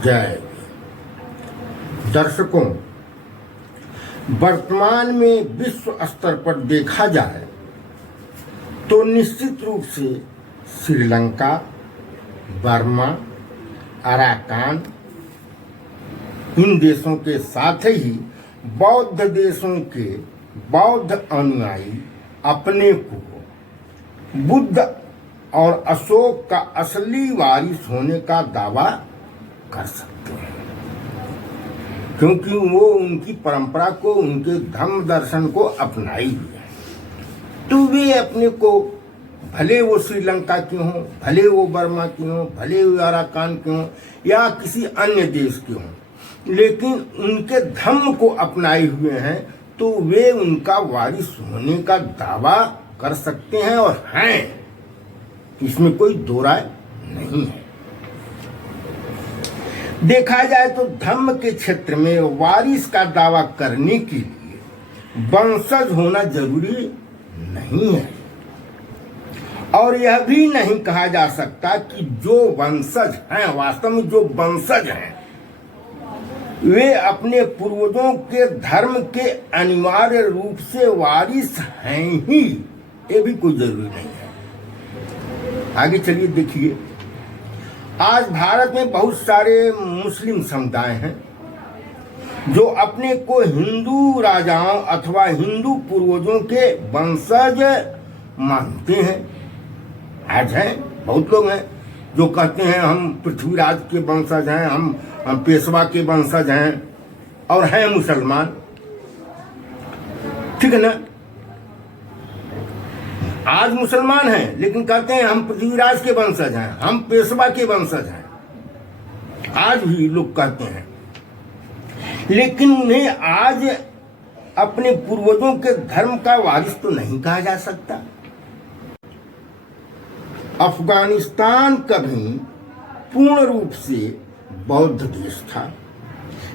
जय दर्शकों, वर्तमान में विश्व स्तर पर देखा जाए तो निश्चित रूप से श्रीलंका, बर्मा, अराकान इन देशों के साथ ही बौद्ध देशों के बौद्ध अनुयायी अपने को बुद्ध और अशोक का असली वारिस होने का दावा कर सकते हैं, क्योंकि वो उनकी परंपरा को, उनके धर्म दर्शन को अपनाई हुई है। तो वे अपने को, भले वो श्रीलंका के हों, भले वो बर्मा के हों, भले वो अराकान के हों या किसी अन्य देश के हों, लेकिन उनके धर्म को अपनाए हुए हैं, तो वे उनका वारिस होने का दावा कर सकते हैं और हैं। इसमें कोई दो राय नहीं है। देखा जाए तो धर्म के क्षेत्र में वारिस का दावा करने के लिए वंशज होना जरूरी नहीं है, और यह भी नहीं कहा जा सकता कि जो वंशज हैं, वास्तव में जो वंशज हैं, वे अपने पूर्वजों के धर्म के अनिवार्य रूप से वारिस हैं ही, ये भी कोई जरूरी नहीं है। आगे चलिए देखिए, आज भारत में बहुत सारे मुस्लिम समुदाय हैं जो अपने को हिंदू राजाओं अथवा हिंदू पूर्वजों के वंशज मानते हैं। आज हैं, बहुत लोग हैं जो कहते हैं हम पृथ्वीराज के वंशज हैं, हम पेशवा के वंशज हैं, और हैं मुसलमान। ठीक है ना, आज मुसलमान हैं लेकिन कहते हैं हम पृथ्वीराज के वंशज हैं, हम पेशवा के वंशज हैं। आज भी लोग कहते हैं, लेकिन उन्हें आज अपने पूर्वजों के धर्म का वारिस तो नहीं कहा जा सकता। अफगानिस्तान कभी पूर्ण रूप से बौद्ध देश था,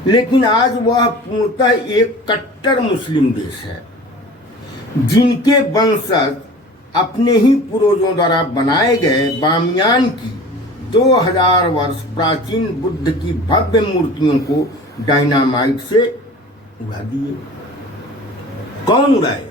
लेकिन आज वह पूर्णतः एक कट्टर मुस्लिम देश है, जिनके वंशज अपने ही पूर्वजों द्वारा बनाए गए बामियान की 2000 वर्ष प्राचीन बुद्ध की भव्य मूर्तियों को डायनामाइट से उड़ा दिए। कौन उड़ाए?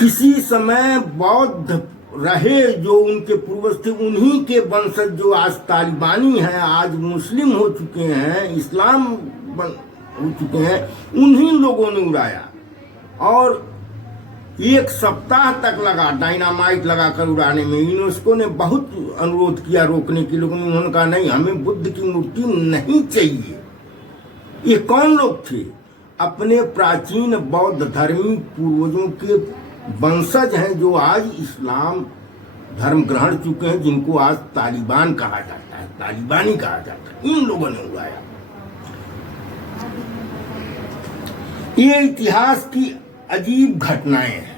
किसी समय बौद्ध रहे जो उनके पूर्वज थे, उन्हीं के वंशज जो आज तालिबानी हैं, आज मुस्लिम हो चुके हैं, इस्लाम हो चुके हैं, उन्हीं लोगों ने उड़ाया। और एक सप्ताह तक लगा डायनामाइट लगाकर उड़ाने में। यूनेस्को ने बहुत अनुरोध किया रोकने के लिए, उन्होंने कहा नहीं, हमें बुद्ध की मूर्ति नहीं चाहिए। ये कौन लोग थे? अपने प्राचीन बौद्ध धर्मी पूर्वजों के वंशज हैं जो आज इस्लाम धर्म ग्रहण चुके हैं, जिनको आज तालिबान कहा जाता है, तालिबानी कहा जाता है। इन लोगों ने उड़ाया। ये इतिहास की अजीब घटनाएं हैं।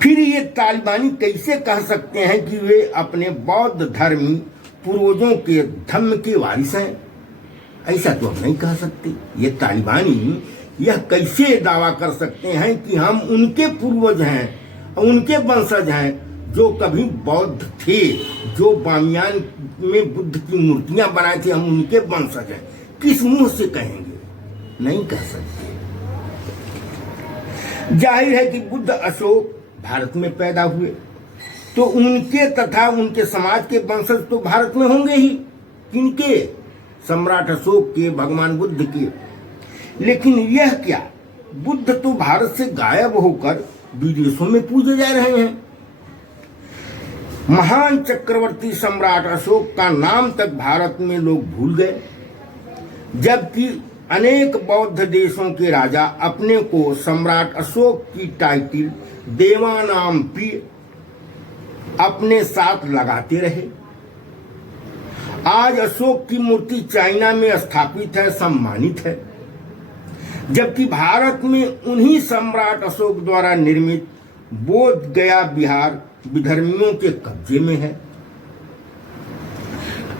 फिर ये तालिबानी कैसे कह सकते हैं कि वे अपने बौद्ध धर्मी पूर्वजों के धर्म के वारिस हैं? ऐसा तो हम नहीं कह सकते। ये तालिबानी यह कैसे दावा कर सकते हैं कि हम उनके पूर्वज हैं, उनके वंशज हैं जो कभी बौद्ध थे, जो बामियान में बुद्ध की मूर्तियां बनाए थे, हम उनके वंशज हैं? किस मुंह से कहेंगे? नहीं कह सकते। जाहिर है कि बुद्ध अशोक भारत में पैदा हुए, तो उनके तथा उनके समाज के वंशज तो भारत में होंगे ही। किनके? सम्राट अशोक के, भगवान बुद्ध के। लेकिन यह क्या, बुद्ध तो भारत से गायब होकर विदेशों में पूजे जा रहे हैं। महान चक्रवर्ती सम्राट अशोक का नाम तक भारत में लोग भूल गए, जबकि अनेक बौद्ध देशों के राजा अपने को सम्राट अशोक की टाइटल देवानाम्पी अपने साथ लगाते रहे। आज अशोक की मूर्ति चाइना में स्थापित है, सम्मानित है, जबकि भारत में उन्हीं सम्राट अशोक द्वारा निर्मित बोध गया बिहार विधर्मियों के कब्जे में है।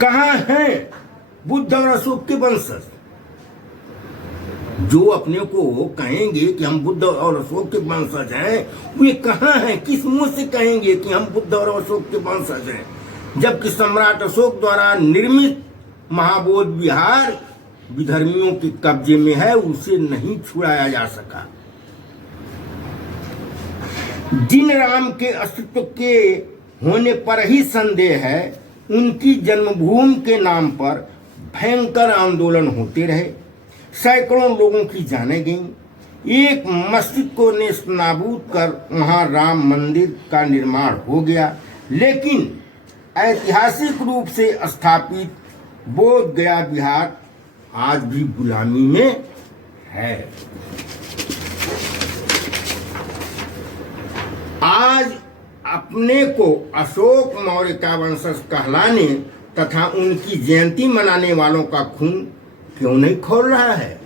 कहां हैं बुद्ध और अशोक के वंशज जो अपने को कहेंगे कि हम बुद्ध और अशोक के वंशज हैं? वे कहां हैं? किस मुंह से कहेंगे कि हम बुद्ध और अशोक के वंशज हैं? जबकि सम्राट अशोक द्वारा निर्मित महाबोध विहार विधर्मियों के कब्जे में है, उसे नहीं छुड़ाया जा सका। जिन राम के अस्तित्व के होने पर ही संदेह है, उनकी जन्मभूमि के नाम पर भयंकर आंदोलन होते रहे, सैकड़ों लोगों की जानें गईं। एक मस्जिद को नेस्तनाबूद कर वहां राम मंदिर का निर्माण हो गया, लेकिन ऐतिहासिक रूप से स्थापित बोध गया विहार आज भी गुलामी में है। आज अपने को अशोक मौर्य का वंशज कहलाने तथा उनकी जयंती मनाने वालों का खून क्यों नहीं खौल रहा है?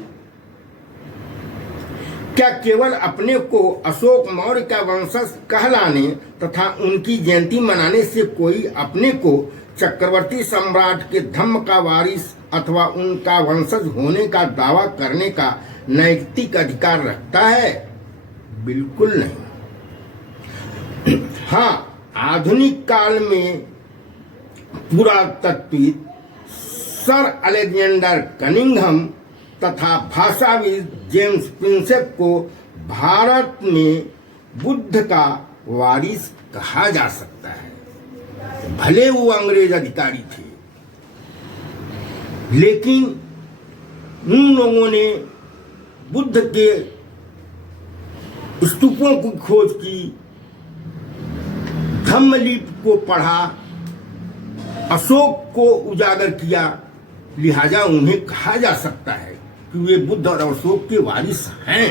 क्या केवल अपने को अशोक मौर्य का वंशज कहलाने तथा उनकी जयंती मनाने से कोई अपने को चक्रवर्ती सम्राट के धम्म का वारिस अथवा उनका वंशज होने का दावा करने का नैतिक अधिकार रखता है? बिल्कुल नहीं। हाँ, आधुनिक काल में पुरातत्वविद सर अलेक्जेंडर कनिंघम तथा भाषाविद जेम्स प्रिंसेप को भारत में बुद्ध का वारिस कहा जा सकता है। भले वो अंग्रेज अधिकारी थे, लेकिन उन लोगों ने बुद्ध के स्तूपों की खोज की, धम्मलिपि को पढ़ा, अशोक को उजागर किया, लिहाजा उन्हें कहा जा सकता है कि वे बुद्ध और अशोक के वारिस हैं।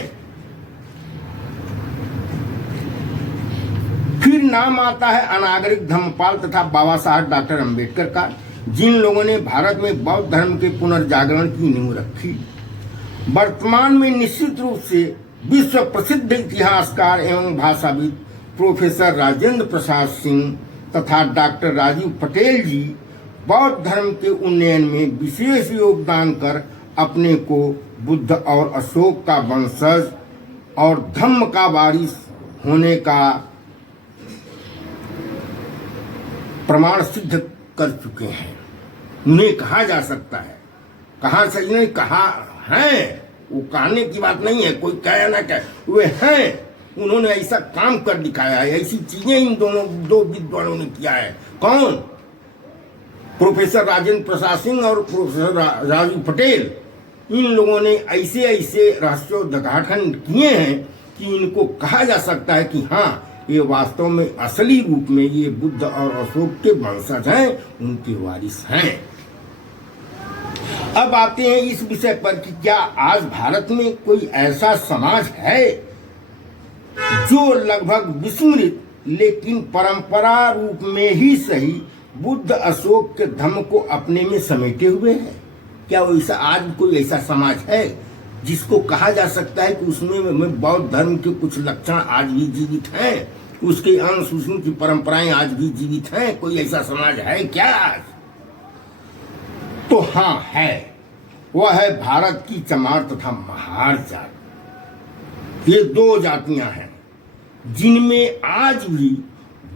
फिर नाम आता है अनागरिक धम्मपाल तथा बाबा साहब डॉक्टर अंबेडकर का, जिन लोगों ने भारत में बौद्ध धर्म के पुनर्जागरण की नींव रखी। वर्तमान में निश्चित रूप से विश्व प्रसिद्ध इतिहासकार एवं भाषाविद प्रोफेसर राजेंद्र प्रसाद सिंह तथा डॉक्टर राजीव पटेल जी बौद्ध धर्म के उन्नयन में विशेष योगदान कर अपने को बुद्ध और अशोक का वंशज और धम्म का वारिस होने का प्रमाण सिद्ध कर चुके हैं। उन्हें कहा जा सकता है, कहा सही नहीं, कहा है, वो कहने की बात नहीं है, कोई कहे ना कहे, वे हैं। उन्होंने ऐसा काम कर दिखाया है, ऐसी चीजें इन दोनों दो विद्वानों ने किया है। कौन? प्रोफेसर राजेंद्र प्रसाद सिंह और प्रोफेसर राजू पटेल। इन लोगों ने ऐसे ऐसे रहस्योद्घाटन किए हैं कि इनको कहा जा सकता है कि हाँ, ये वास्तव में असली रूप में ये बुद्ध और अशोक के वंशज हैं, उनके वारिस हैं। अब आते हैं इस विषय पर कि क्या आज भारत में कोई ऐसा समाज है जो लगभग विस्मृत लेकिन परंपरा रूप में ही सही बुद्ध अशोक के धम्म को अपने में समेटे हुए है? क्या वैसा आज कोई ऐसा समाज है जिसको कहा जा सकता है कि उसमें बौद्ध धर्म के कुछ लक्षण आज भी जीवित हैं, उसके अंश, उसकी परंपराएं आज भी जीवित हैं? कोई ऐसा समाज है क्या आज? तो हाँ है, वह है भारत की चमार तथा महार जाति। ये दो जातियां हैं जिनमें आज भी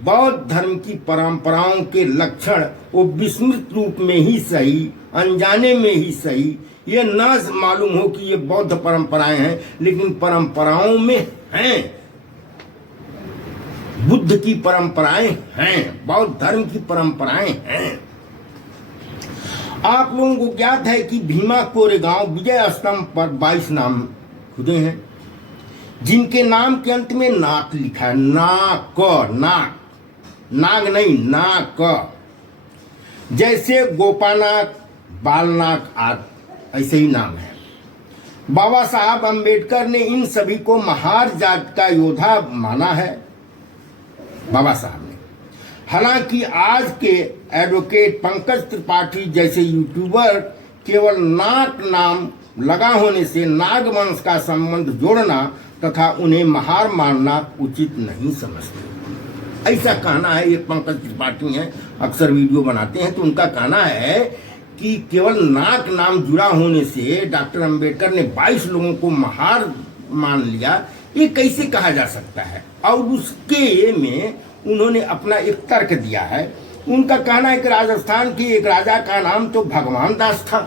बौद्ध धर्म की परंपराओं के लक्षण वो विस्मृत रूप में ही सही, अनजाने में ही सही, ये न मालूम हो कि ये बौद्ध परंपराएं हैं, लेकिन परंपराओं में हैं। बुद्ध की परंपराएं हैं, बौद्ध धर्म की परंपराएं हैं। आप लोगों को ज्ञात है कि भीमा कोरेगांव विजय स्तंभ पर 22 नाम खुदे हैं, जिनके नाम के अंत में नाक लिखा है। नाक, नाग नहीं, नाक। जैसे गोपानाक, बालनाक आदि ऐसे ही नाम है। बाबा साहब अंबेडकर ने इन सभी को महार जात का योद्धा माना है, बाबा साहब ने। हालांकि आज के एडवोकेट पंकज त्रिपाठी जैसे यूट्यूबर केवल नाक नाम लगा होने से नाग वंश का संबंध जोड़ना तथा उन्हें महार मानना उचित नहीं समझते। ऐसा कहना है, एक पंकज त्रिपाठी हैं, अक्सर वीडियो बनाते हैं, तो उनका कहना है कि केवल नाक नाम जुड़ा होने से डॉक्टर अंबेडकर ने 22 लोगों को महार मान लिया, ये कैसे कहा जा सकता है? और उसके में उन्होंने अपना एक तर्क दिया है उनका कहना है कि राजस्थान के एक राजा का नाम तो भगवान दास था।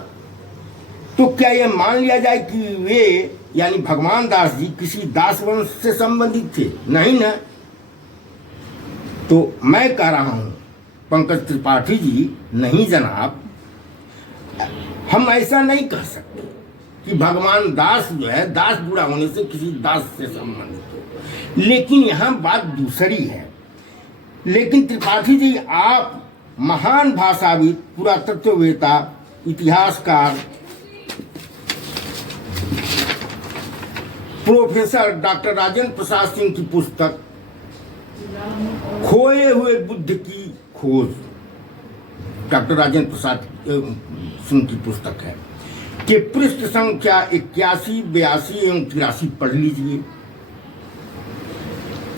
तो क्या यह मान लिया जाए कि वे यानी भगवान दास जी किसी दास वंश से संबंधित थे? नहीं ना। तो मैं कह रहा हूं पंकज त्रिपाठी जी, नहीं जनाब, हम ऐसा नहीं कह सकते कि भगवान दास जो है दास जुड़ा होने से किसी दास से संबंधित हो। लेकिन यहां बात दूसरी है। लेकिन त्रिपाठी जी, आप महान भाषाविद, पुरातत्ववेता, इतिहासकार, प्रोफेसर डॉक्टर राजेंद्र प्रसाद सिंह की पुस्तक खोए हुए बुद्ध की खोज, डॉक्टर राजेंद्र प्रसाद सिंह की पुस्तक है, कि पृष्ठ संख्या 81, 82 एवं 83 पढ़ लीजिए।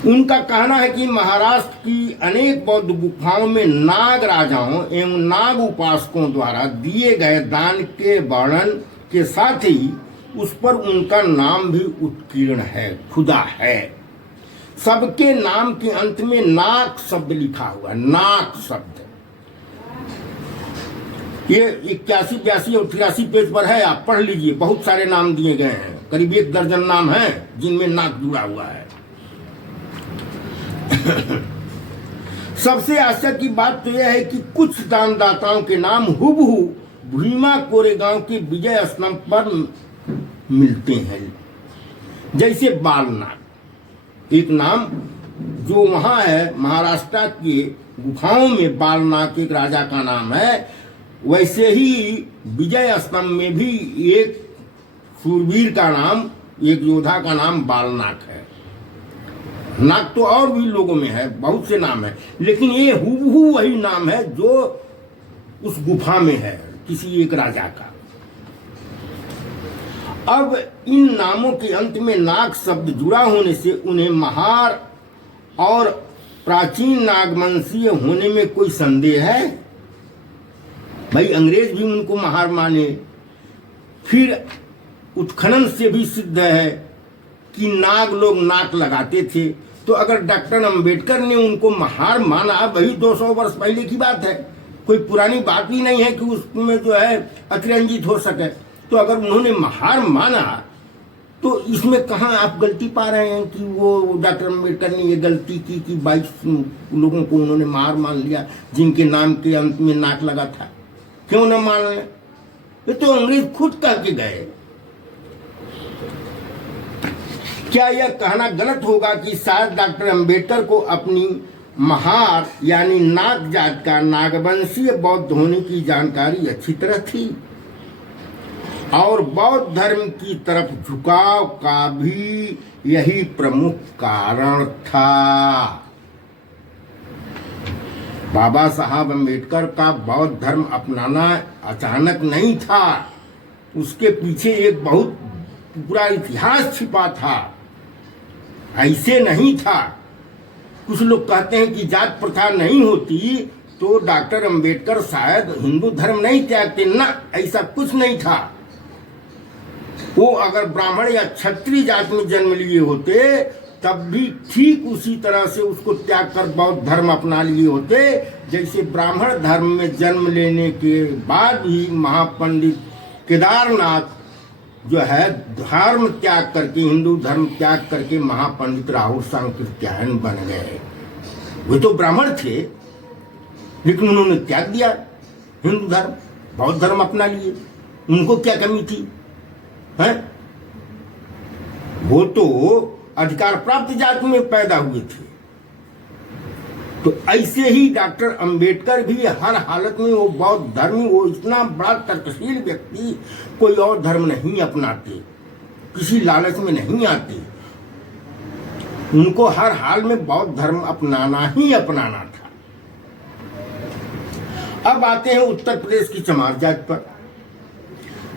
उनका कहना है कि महाराष्ट्र की अनेक बौद्ध गुफाओं में नाग राजाओं एवं नाग उपासकों द्वारा दिए गए दान के वर्णन के साथ ही उस पर उनका नाम भी उत्कीर्ण है, खुदा है। सबके नाम के अंत में नाक शब्द लिखा हुआ, नाक शब्द। ये 81, 82 और 83 पेज पर है, आप पढ़ लीजिए। बहुत सारे नाम दिए गए हैं, करीब 1 दर्जन नाम है जिनमें नाक जुड़ा हुआ है। सबसे आश्चर्य की बात तो यह है कि कुछ दानदाताओं के नाम हुबहू भीमा कोरेगांव के विजय स्तंभ पर मिलते हैं। जैसे बालनाग, एक नाम जो वहां है महाराष्ट्र के गुफाओं में, बालनाग एक राजा का नाम है। वैसे ही विजय स्तंभ में भी एक शूरवीर का नाम, एक योद्धा का नाम बालनाग है। नाग तो और भी लोगों में है, बहुत से नाम है, लेकिन ये हुबहू वही नाम है जो उस गुफा में है, किसी एक राजा का। अब इन नामों के अंत में नाग शब्द जुड़ा होने से उन्हें महार और प्राचीन नागवंशीय होने में कोई संदेह है? भाई, अंग्रेज भी उनको महार माने। फिर उत्खनन से भी सिद्ध है कि नाग लोग नाक लगाते थे। तो अगर डॉक्टर अंबेडकर ने उनको महार माना, वही 200 वर्ष पहले की बात है, कोई पुरानी बात ही नहीं है कि उसमें जो है अतिरंजित हो सके। तो अगर उन्होंने महार माना तो इसमें कहाँ आप गलती पा रहे हैं कि वो डॉक्टर अंबेडकर ने ये गलती की कि 22 लोगों को उन्होंने महार मान लिया जिनके नाम के अंत में नाक लगा था? क्यों न मान लें? ये तो अंग्रेज खुद कह के गए। क्या यह कहना गलत होगा कि शायद डॉक्टर अंबेडकर को अपनी महार यानी नाग जात का नागवंशीय बौद्ध होने की जानकारी अच्छी तरह थी और बौद्ध धर्म की तरफ झुकाव का भी यही प्रमुख कारण था? बाबा साहब अंबेडकर का बौद्ध धर्म अपनाना अचानक नहीं था, उसके पीछे एक बहुत पूरा इतिहास छिपा था। ऐसे नहीं था। कुछ लोग कहते हैं कि जात प्रथा नहीं होती तो डॉक्टर अंबेडकर शायद हिंदू धर्म नहीं त्यागते। ना, ऐसा कुछ नहीं था। वो अगर ब्राह्मण या क्षत्रिय जात में जन्म लिए होते तब भी ठीक उसी तरह से उसको त्याग कर बौद्ध धर्म अपना लिए होते, जैसे ब्राह्मण धर्म में जन्म लेने के बाद ही महापंडित केदारनाथ जो है धर्म त्याग करके, हिंदू धर्म त्याग करके महापंडित राहुल सांकृत्यायन बन गए। वे तो ब्राह्मण थे लेकिन उन्होंने त्याग दिया हिंदू धर्म, बौद्ध धर्म अपना लिए। उनको क्या कमी थी? है? वो तो अधिकार प्राप्त जाति में पैदा हुए थे। तो ऐसे ही डॉक्टर अंबेडकर भी हर हालत में वो बौद्ध धर्म, वो इतना बड़ा तर्कशील व्यक्ति कोई और धर्म नहीं अपनाते, किसी लालच में नहीं आते। उनको हर हाल में बौद्ध धर्म अपनाना ही अपनाना था। अब आते हैं उत्तर प्रदेश की चमार जात पर,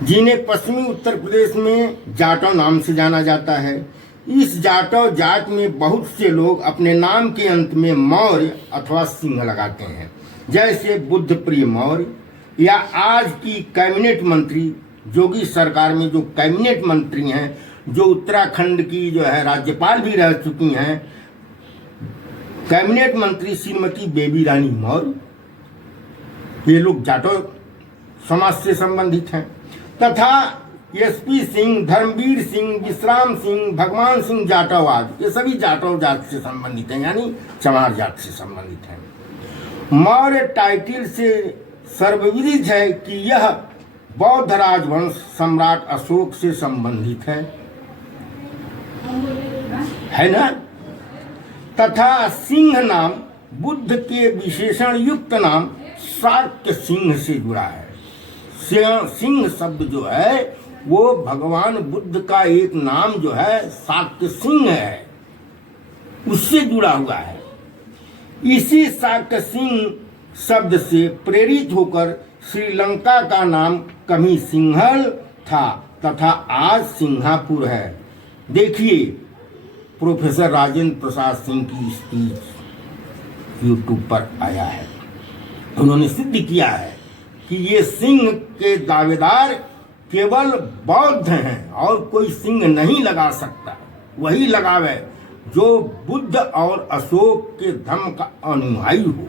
जिन्हें पश्चिमी उत्तर प्रदेश में जाटव नाम से जाना जाता है। इस जाटव जात में बहुत से लोग अपने नाम के अंत में मौर्य अथवा सिंह लगाते हैं, जैसे बुद्ध प्रिय मौर्य या आज की कैबिनेट मंत्री योगी सरकार में जो कैबिनेट मंत्री हैं, जो उत्तराखंड की जो है राज्यपाल भी रह चुकी हैं, कैबिनेट मंत्री श्रीमती बेबी रानी मौर्य, ये लोग जाटो समाज से संबंधित हैं। तथा एसपी सिंह, धर्मवीर सिंह, विश्राम सिंह, भगवान सिंह जाटववाद, ये सभी जाटव जात से संबंधित हैं, यानी चमार जात से संबंधित हैं। मौर्य टाइटिल से सर्वविदित है कि यह बौद्ध राजवंश सम्राट अशोक से संबंधित है ना। तथा सिंह नाम बुद्ध के विशेषण युक्त नाम शाक्य सिंह से जुड़ा है। सिंह शब्द जो है वो भगवान बुद्ध का एक नाम जो है शाक्य सिंह है, उससे जुड़ा हुआ है। इसी शाक्य सिंह शब्द से प्रेरित होकर श्रीलंका का नाम कभी सिंहल था तथा आज सिंगापुर है। देखिए प्रोफेसर राजेंद्र प्रसाद सिंह की स्पीच यूट्यूब पर आया है, उन्होंने सिद्ध किया है कि ये सिंह के दावेदार केवल बौद्ध हैं और कोई सिंह नहीं लगा सकता। वही लगावे जो बुद्ध और अशोक के धर्म का अनुयायी हो।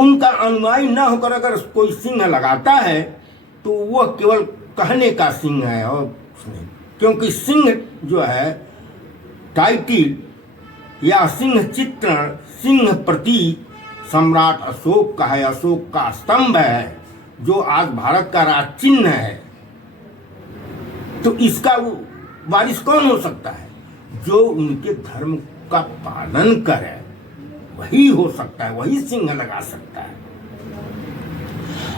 उनका अनुयायी न होकर अगर कोई सिंह लगाता है तो वह केवल कहने का सिंह है और कुछ नहीं। क्योंकि सिंह जो है टाइटिल या सिंह चित्रण, सिंह प्रतीक सम्राट अशोक का है, अशोक का स्तंभ है जो आज भारत का राज चिन्ह है। तो इसका वारिस कौन हो सकता है? जो उनके धर्म का पालन करे वही हो सकता है, वही सिंह लगा सकता है।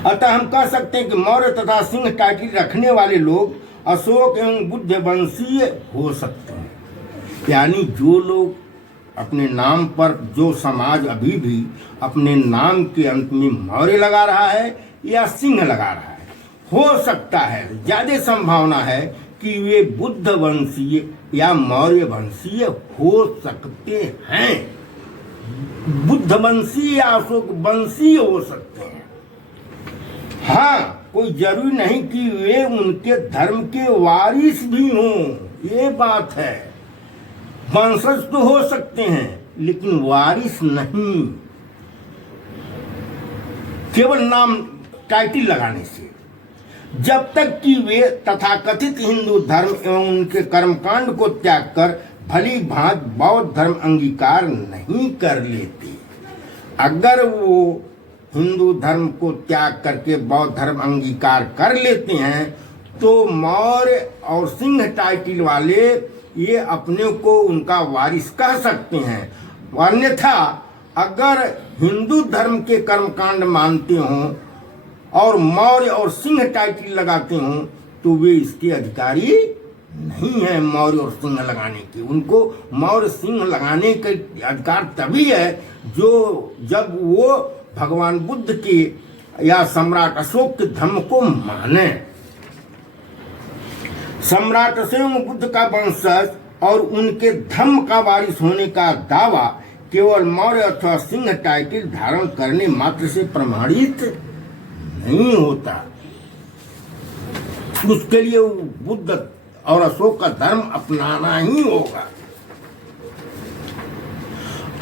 अतः हम कह सकते हैं कि मौर्य तथा सिंह टाइटिल रखने वाले लोग अशोक एवं बुद्ध वंशीय हो सकते हैं। यानी जो लोग अपने नाम पर, जो समाज अभी भी अपने नाम के अंत में मौर्य लगा रहा है या सिंह लगा रहा है, हो सकता है, ज्यादा संभावना है कि वे बुद्ध वंशीय या मौर्य वंशीय हो सकते हैं। बुद्ध वंशीय या अशोक वंशीय हो सकते हैं। हाँ, कोई जरूरी नहीं कि वे उनके धर्म के वारिस भी हों, ये बात है। वंशज तो हो सकते हैं लेकिन वारिस नहीं, केवल नाम टाइटिल लगाने से। जब तक कि वे तथाकथित हिंदू धर्म एवं उनके कर्मकांड को त्याग कर भली भांत बौद्ध धर्म अंगीकार नहीं कर लेते। अगर वो हिंदू धर्म को त्याग करके बौद्ध धर्म अंगीकार कर लेते हैं तो मौर्य और सिंह टाइटिल वाले ये अपने को उनका वारिस कह सकते हैं। अन्यथा अगर हिंदू धर्म के कर्मकांड मानते हों और मौर्य और सिंह टाइटिल लगाते हों तो वे इसके अधिकारी नहीं है। मौर्य और सिंह लगाने के, उनको मौर्य सिंह लगाने के अधिकार तभी है जब वो भगवान बुद्ध के या सम्राट अशोक के धर्म को माने। सम्राट अशोक बुद्ध का वंशज और उनके धर्म का वारिस होने का दावा केवल मौर्य अथवा सिंह टाइटिल धारण करने मात्र से प्रमाणित नहीं होता। उसके लिए बुद्ध और अशोक का धर्म अपनाना ही होगा।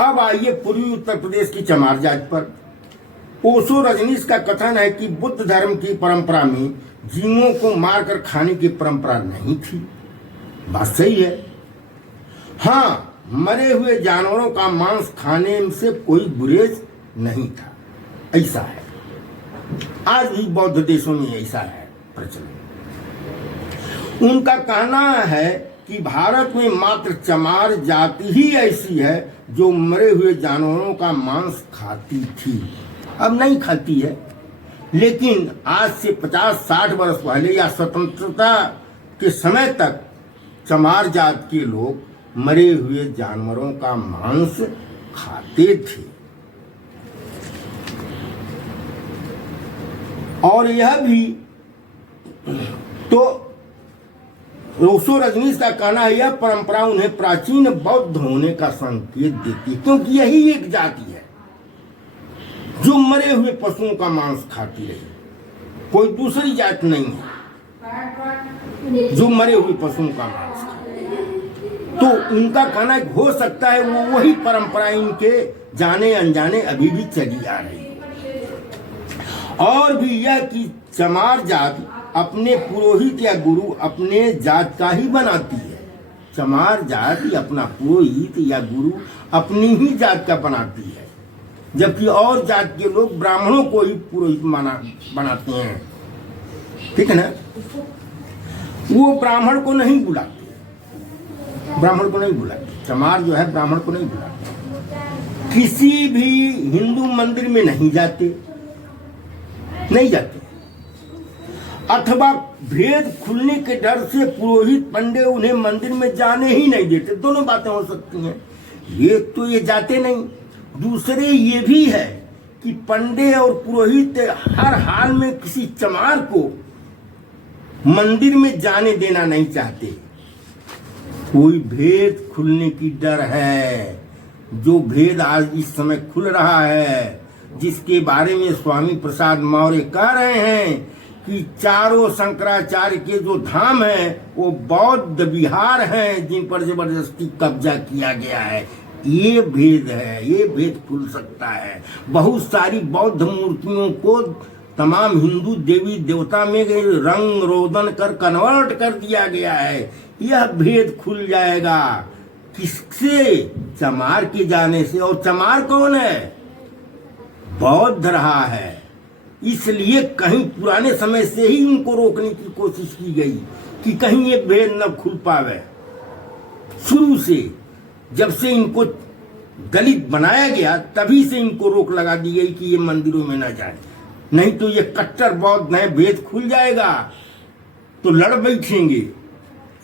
अब आइए पूर्वी उत्तर प्रदेश की चमार जात पर। ओशो रजनीश का कथन है कि बुद्ध धर्म की परंपरा में जीवों को मारकर खाने की परंपरा नहीं थी। बात सही है। हाँ, मरे हुए जानवरों का मांस खाने से कोई गुरेज नहीं था, ऐसा है। आज भी बौद्ध देशों में ऐसा है प्रचलन। उनका कहना है कि भारत में मात्र चमार जाति ही ऐसी है जो मरे हुए जानवरों का मांस खाती थी। अब नहीं खाती है, लेकिन आज से 50-60 वर्ष पहले या स्वतंत्रता के समय तक चमार जात के लोग मरे हुए जानवरों का मांस खाते थे। और यह भी तो ओशो रजनीश का कहना है, यह परंपरा उन्हें प्राचीन बौद्ध होने का संकेत देती है, क्योंकि यही एक जाति है जो मरे हुए पशुओं का मांस खाती रही। कोई दूसरी जाति नहीं है जो मरे हुए पशुओं का मांस खाती। तो उनका कहना हो सकता है वो वही परंपरा इनके जाने अनजाने अभी भी चली आ रही है। और भी यह कि चमार जात अपने पुरोहित या गुरु अपने जात का ही बनाती है। चमार जात अपना पुरोहित या गुरु अपनी ही जात का बनाती है, जबकि और जात के लोग ब्राह्मणों को ही पुरोहित बनाते हैं। ठीक है ना, वो ब्राह्मण को नहीं बुलाते, ब्राह्मण को नहीं बुलाते। चमार जो है ब्राह्मण को नहीं बुलाते। किसी भी हिंदू मंदिर में नहीं जाते, नहीं जाते, अथवा भेद खुलने के डर से पुरोहित पंडे उन्हें मंदिर में जाने ही नहीं देते। दोनों बातें हो सकती हैं। एक तो ये जाते नहीं, दूसरे ये भी है कि पंडे और पुरोहित हर हाल में किसी चमार को मंदिर में जाने देना नहीं चाहते। कोई भेद खुलने की डर है। जो भेद आज इस समय खुल रहा है, जिसके बारे में स्वामी प्रसाद मौर्य कह रहे हैं कि चारों शंकराचार्य के जो धाम हैं वो बौद्ध विहार हैं जिन पर जबरदस्ती कब्जा किया गया है। ये भेद है, ये भेद खुल सकता है। बहुत सारी बौद्ध मूर्तियों को तमाम हिंदू देवी देवता में रंग रोदन कर कन्वर्ट कर दिया गया है। यह भेद खुल जाएगा। किससे? चमार के जाने से। और चमार कौन है? बौद्ध रहा है। इसलिए कहीं पुराने समय से ही इनको रोकने की कोशिश की गई कि कहीं ये भेद न खुल पावे। शुरू से जब से इनको दलित बनाया गया तभी से इनको रोक लगा दी गई कि ये मंदिरों में न जाए, नहीं तो ये कट्टर बौद्ध नए भेद खुल जाएगा तो लड़ बैठेंगे।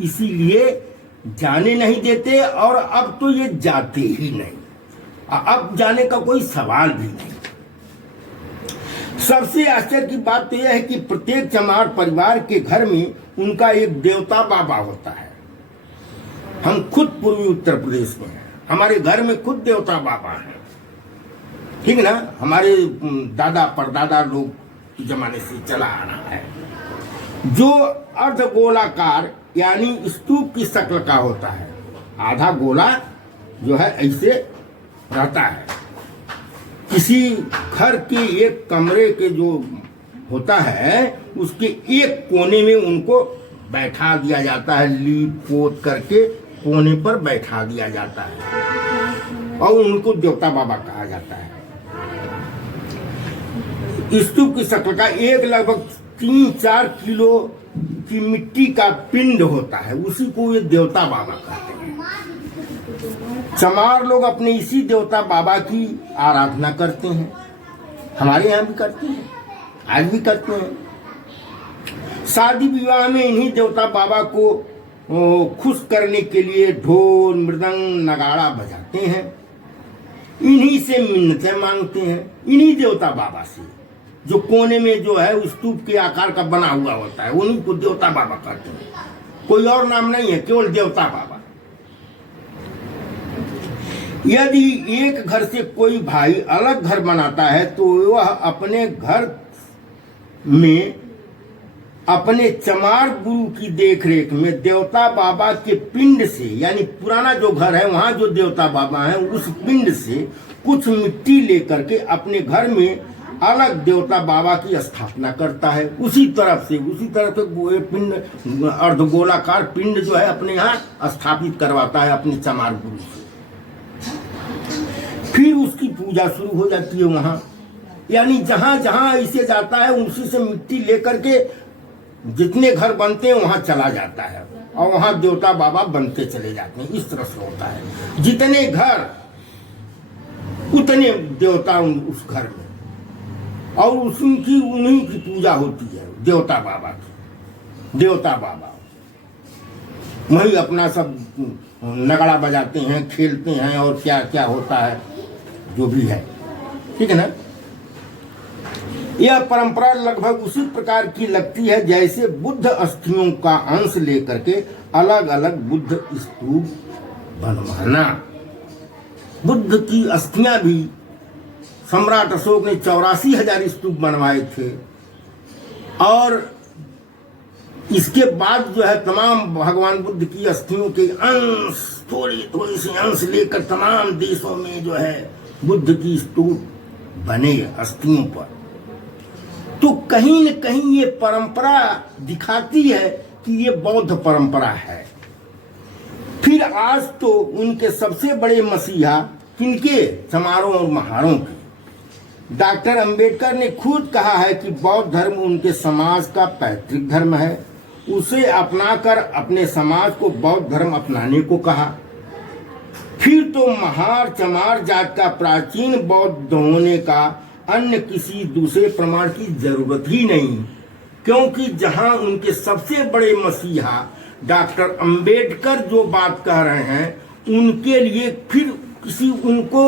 इसीलिए जाने नहीं देते। और अब तो ये जाते ही नहीं, अब जाने का कोई सवाल भी नहीं। सबसे आश्चर्य की बात तो यह है कि प्रत्येक चमार परिवार के घर में उनका एक देवता बाबा होता है। हम खुद पूर्वी उत्तर प्रदेश में हैं, हमारे घर में खुद देवता बाबा है। ठीक है ना, हमारे दादा परदादा लोग के जमाने से चला आ रहा है, जो अर्धगोलाकार यानी स्तूप की शक्ल का होता है। आधा गोला जो है ऐसे रहता है। किसी घर के एक कमरे के जो होता है उसके एक कोने में उनको बैठा दिया जाता है, लीप पोत करके कोने पर बैठा दिया जाता है और उनको देवता बाबा कहा जाता है। स्तूप की शक्ल का एक लगभग 3-4 किलो की मिट्टी का पिंड होता है, उसी को ये देवता बाबा कहते हैं। चमार लोग अपने इसी देवता बाबा की आराधना करते हैं। हमारे यहाँ भी करते हैं, आज भी करते हैं। शादी विवाह में इन्हीं देवता बाबा को खुश करने के लिए ढोल मृदंग नगाड़ा बजाते हैं। इन्हीं से मिन्नतें मांगते हैं, इन्हीं देवता बाबा से, जो कोने में जो है स्तूप के आकार का बना हुआ होता है, उन्हीं को देवता बाबा कहते हैं। कोई और नाम नहीं है, केवल देवता बाबा। यदि एक घर से कोई भाई अलग घर बनाता है तो वह अपने घर में अपने चमार गुरु की देखरेख में देवता बाबा के पिंड से, यानी पुराना जो घर है वहां जो देवता बाबा है उस पिंड से कुछ मिट्टी लेकर के अपने घर में अलग देवता बाबा की स्थापना करता है। उसी तरह से वो पिंड, अर्धगोलाकार पिंड जो है अपने यहाँ स्थापित करवाता है अपने चमार गुरु से। फिर उसकी पूजा शुरू हो जाती है वहां, यानी जहां जहां ऐसे जाता है उसी से मिट्टी लेकर के जितने घर बनते हैं वहां चला जाता है और वहां देवता बाबा बनते चले जाते हैं। इस तरह से होता है, जितने घर उतने देवता उस घर में, और उन्हीं की पूजा होती है देवता बाबा की। देवता बाबा वही अपना सब नगाड़ा बजाते हैं, खेलते हैं और क्या क्या होता है जो भी है। ठीक है ना, यह परंपरा लगभग उसी प्रकार की लगती है जैसे बुद्ध अस्थियों का अंश लेकर के अलग अलग बुद्ध स्तूप बनवाना। बुद्ध की अस्थियां भी सम्राट अशोक ने 84,000 स्तूप बनवाए थे, और इसके बाद जो है तमाम भगवान बुद्ध की अस्थियों के अंश, थोड़ी थोड़ी सी अंश लेकर तमाम देशों में जो है बुद्ध की स्तूप बने अस्थियों पर। तो कहीं न कहीं ये परंपरा दिखाती है कि ये बौद्ध परंपरा है। फिर आज तो उनके सबसे बड़े मसीहा किनके, चमारों और महारों के। डॉक्टर अंबेडकर ने खुद कहा है कि बौद्ध धर्म उनके समाज का पैतृक धर्म है। उसे अपनाकर अपने समाज को बौद्ध धर्म अपनाने को कहा। फिर तो महार चमार जात का प्राचीन बौद्ध होने का अन्य किसी दूसरे प्रमाण की जरूरत ही नहीं, क्योंकि जहां उनके सबसे बड़े मसीहा डॉक्टर अंबेडकर जो बात कह रहे हैं उनके लिए फिर किसी उनको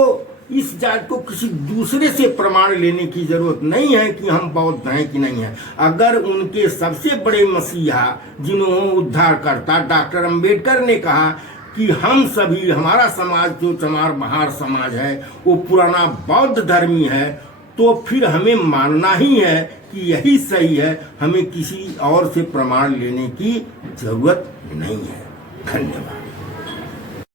इस जात को किसी दूसरे से प्रमाण लेने की जरूरत नहीं है कि हम बौद्ध हैं कि नहीं है। अगर उनके सबसे बड़े मसीहा जिन्होंने उद्धारकर्ता डॉक्टर अंबेडकर ने कहा कि हम सभी, हमारा समाज जो चमार महार समाज है वो पुराना बौद्ध धर्मी है, तो फिर हमें मानना ही है कि यही सही है, हमें किसी और से प्रमाण लेने की जरूरत नहीं है। धन्यवाद।